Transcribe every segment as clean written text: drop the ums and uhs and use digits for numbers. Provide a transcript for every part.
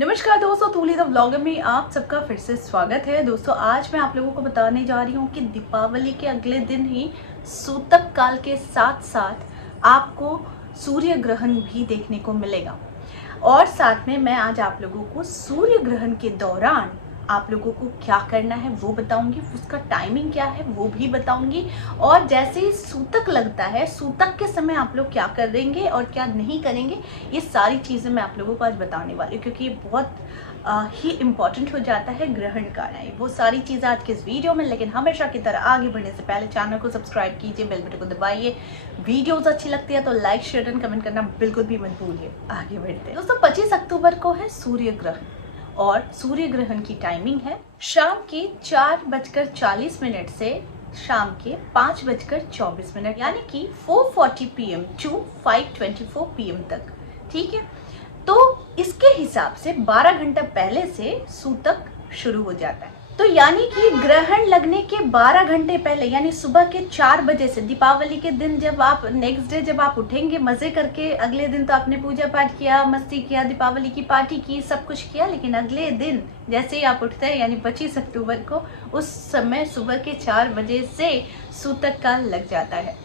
नमस्कार दोस्तों, तूली the vlogger में आप सबका फिर से स्वागत है। दोस्तों आज मैं आप लोगों को बताने जा रही हूँ कि दीपावली के अगले दिन ही सूतक काल के साथ साथ आपको सूर्य ग्रहण भी देखने को मिलेगा। और साथ में मैं आज आप लोगों को सूर्य ग्रहण के दौरान आप लोगों को क्या करना है वो बताऊंगी, उसका टाइमिंग क्या है वो भी बताऊंगी। और जैसे ही सूतक लगता है, सूतक के समय आप लोग क्या करेंगे और क्या नहीं करेंगे, ये सारी चीज़ें मैं आप लोगों को आज बताने वाली हूँ, क्योंकि ये बहुत ही इम्पॉर्टेंट हो जाता है ग्रहण का। वो सारी चीज़ें आज के इस वीडियो में। लेकिन हमेशा की तरह आगे बढ़ने से पहले चैनल को सब्सक्राइब कीजिए, बेल बटन को दबाइए। वीडियोस अच्छी लगती है तो लाइक, शेयर एंड कमेंट करना बिल्कुल भी मत भूलिए। आगे बढ़ते हैं दोस्तों। 25 अक्टूबर को है सूर्य ग्रहण और सूर्य ग्रहण की टाइमिंग है शाम के 4:40 से शाम के 5:24, यानी कि 4:40 PM टू 5:24 PM तक। ठीक है, तो इसके हिसाब से 12 घंटा पहले से सूतक शुरू हो जाता है। तो यानी कि ग्रहण लगने के 12 घंटे पहले, यानी सुबह के 4 बजे से, दीपावली के दिन जब आप नेक्स्ट डे जब आप उठेंगे मजे करके, अगले दिन तो आपने पूजा पाठ किया, मस्ती किया, दीपावली की पार्टी की, सब कुछ किया, लेकिन अगले दिन जैसे ही आप उठते हैं यानी 25 अक्टूबर को, उस समय सुबह के 4 बजे से सूतक काल लग जाता है।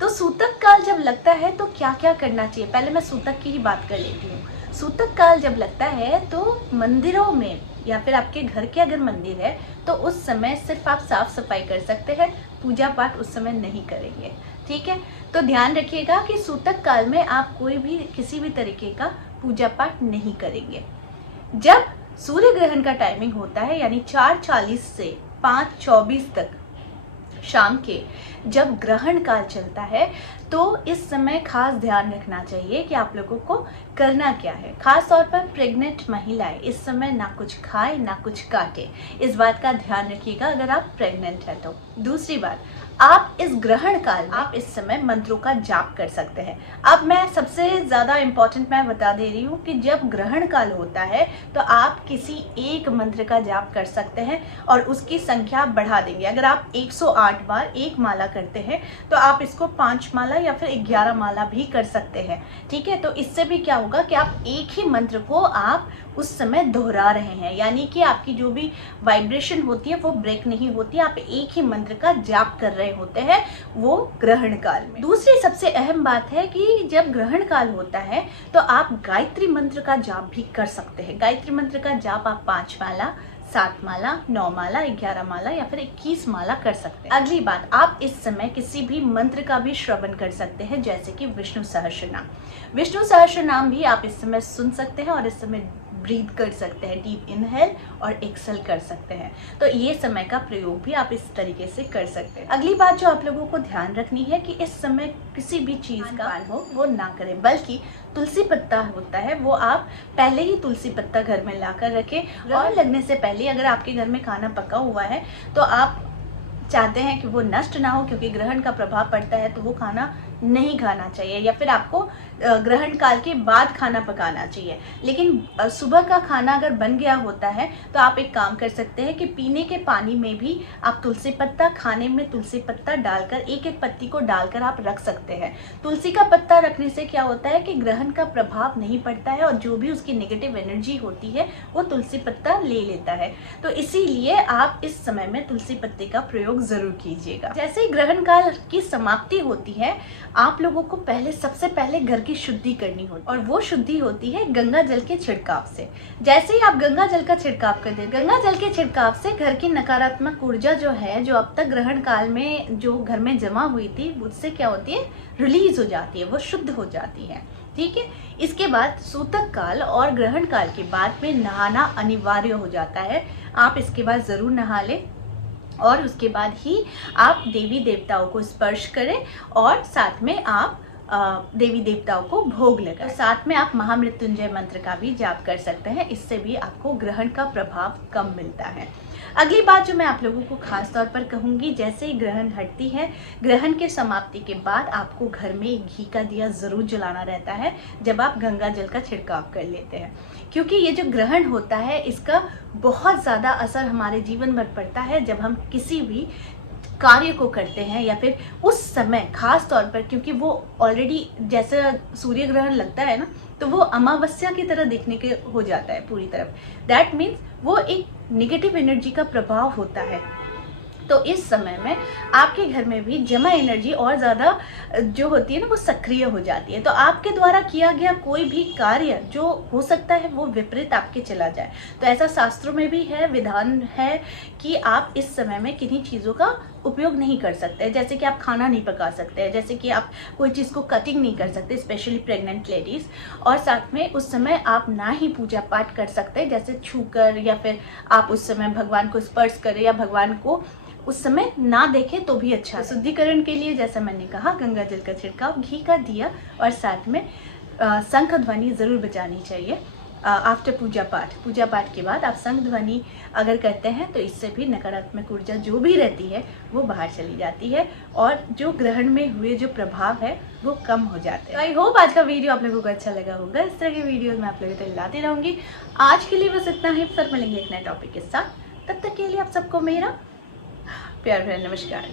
तो सूतक काल जब लगता है तो क्या क्या करना चाहिए, पहले मैं सूतक की ही बात कर लेती हूँ। सूतक काल जब लगता है तो मंदिरों में या फिर आपके घर के अगर मंदिर है तो उस समय सिर्फ आप साफ सफाई कर सकते हैं, पूजा पाठ उस समय नहीं करेंगे। ठीक है, तो ध्यान रखिएगा कि सूतक काल में आप कोई भी किसी भी तरीके का पूजा पाठ नहीं करेंगे। जब सूर्य ग्रहण का टाइमिंग होता है यानी 4:40 से 5:24 तक शाम के, जब ग्रहण काल चलता है तो इस समय खास ध्यान रखना चाहिए कि आप लोगों को करना क्या है। खास तौर पर प्रेग्नेंट महिलाएं इस समय ना कुछ खाएं ना कुछ काटे, इस बात का ध्यान रखिएगा अगर आप प्रेग्नेंट हैं तो। दूसरी बात, आप इस ग्रहण काल में आप इस समय मंत्रों का जाप कर सकते हैं। अब मैं सबसे ज़्यादा इम्पोर्टेंट मैं बता दे रही हूँ कि जब ग्रहण काल होता है तो आप किसी एक मंत्र का जाप कर सकते हैं और उसकी संख्या बढ़ा देंगे। अगर आप 108 बार एक माला करते हैं तो आप इसको 5 माला या फिर 11 माला भी कर सकते हैं। ठीक है, तो इससे भी क्या होगा कि आप एक ही मंत्र को आप उस समय दोहरा रहे हैं, यानी कि आपकी जो भी वाइब्रेशन होती है वो ब्रेक नहीं होती, आप एक ही मंत्र का जाप कर रहे होते हैं वो ग्रहण काल में। दूसरी सबसे अहम बात है कि जब ग्रहण काल होता है तो आप गायत्री मंत्र का जाप भी कर सकते हैं। गायत्री मंत्र का जाप आप 5 माला, 7 माला, 9 माला, 11 माला या फिर 21 माला कर सकते हैं। अगली बात, आप इस समय किसी भी मंत्र का भी श्रवण कर सकते हैं, जैसे कि विष्णु सहस्त्रनाम। विष्णु सहस्त्रनाम भी आप इस समय सुन सकते हैं और इस समय ब्रीथ कर सकते हैं, डीप इनहेल और एक्सेल कर सकते हैं। तो ये समय का प्रयोग भी आप इस तरीके से कर सकते हैं। अगली बात जो आप लोगों को ध्यान रखनी है कि इस समय किसी भी चीज का हो वो ना करें, बल्कि तुलसी पत्ता होता है वो आप पहले ही तुलसी पत्ता घर में लाकर रखें। और लगने से पहले अगर आपके घर में खाना पका हुआ है तो आप चाहते हैं कि वो नष्ट ना हो, क्योंकि ग्रहण का प्रभाव पड़ता है, तो वो खाना नहीं खाना चाहिए, या फिर आपको ग्रहण काल के बाद खाना पकाना चाहिए। लेकिन सुबह का खाना अगर बन गया होता है तो आप एक काम कर सकते हैं कि पीने के पानी में भी आप तुलसी पत्ता, खाने में तुलसी पत्ता डालकर, एक एक पत्ती को डालकर आप रख सकते हैं। तुलसी का पत्ता रखने से क्या होता है कि ग्रहण का प्रभाव नहीं पड़ता है और जो भी उसकी नेगेटिव एनर्जी होती है वो तुलसी पत्ता ले लेता है। तो इसीलिए आप इस समय में तुलसी पत्ते का प्रयोग जरूर कीजिएगा। जैसे ही ग्रहण काल की समाप्ति होती है, आप लोगों को सबसे पहले घर की शुद्धि करनी होती है, और वो शुद्धि होती है गंगा जल के छिड़काव से। जैसे ही आप गंगा जल का छिड़काव कर दें, गंगा जल के छिड़काव से घर की नकारात्मक ऊर्जा जो है, जो अब तक ग्रहण काल में जो घर में जमा हुई थी, उससे क्या होती है, रिलीज हो जाती है, वो शुद्ध हो जाती है। ठीक है, इसके बाद सूतक काल और ग्रहण काल के बाद में नहाना अनिवार्य हो जाता है। आप इसके बाद जरूर नहा लें और उसके बाद ही आप देवी देवताओं को स्पर्श करें और साथ में आप देवी देवताओं को भोग लगाएं। तो साथ में आप महामृत्युंजय मंत्र का भी जाप कर सकते हैं, इससे भी आपको ग्रहण का प्रभाव कम मिलता है। अगली बात जो मैं आप लोगों को खास तौर पर कहूँगी, जैसे ही ग्रहण हटती है, ग्रहण के समाप्ति के बाद आपको घर में घी का दिया ज़रूर जलाना रहता है जब आप गंगा जल का छिड़काव कर लेते हैं, क्योंकि ये जो ग्रहण होता है इसका बहुत ज़्यादा असर हमारे जीवन पर पड़ता है जब हम किसी भी कार्य को करते हैं या फिर उस समय खास तौर पर, क्योंकि वो ऑलरेडी जैसे सूर्य ग्रहण लगता है ना, तो वो अमावस्या की तरह दिखने के हो जाता है पूरी तरफ। दैट मीन्स वो एक नेगेटिव एनर्जी का प्रभाव होता है। तो इस समय में आपके घर में भी जमा एनर्जी और ज़्यादा जो होती है ना वो सक्रिय हो जाती है। तो आपके द्वारा किया गया कोई भी कार्य जो हो सकता है वो विपरीत आपके चला जाए। तो ऐसा शास्त्रों में भी है, विधान है कि आप इस समय में किन्हीं चीज़ों का उपयोग नहीं कर सकते। जैसे कि आप खाना नहीं पका सकते, जैसे कि आप कोई चीज़ को कटिंग नहीं कर सकते, स्पेशली प्रेग्नेंट लेडीज़। और साथ में उस समय आप ना ही पूजा पाठ कर सकते, जैसे छूकर, या फिर आप उस समय भगवान को स्पर्श करें या भगवान को उस समय ना देखें तो भी अच्छा। शुद्धिकरण के लिए जैसा मैंने कहा, गंगा जल का छिड़काव, घी का दिया और साथ में शंख ध्वनि ज़रूर बजानी चाहिए आफ्टर पूजा पाठ के बाद आप शंख ध्वनि अगर करते हैं तो इससे भी नकारात्मक ऊर्जा जो भी रहती है वो बाहर चली जाती है और जो ग्रहण में हुए जो प्रभाव है वो कम हो जाते हैं। आई होप आज का वीडियो आप लोगों को अच्छा लगा होगा। इस तरह के वीडियोस मैं आप लोगों को लाती रहूँगी। आज के लिए बस इतना ही, फिर मिलेंगे एक नए टॉपिक के साथ। तब तक के लिए आप सबको मेरा प्यार भरा नमस्कार।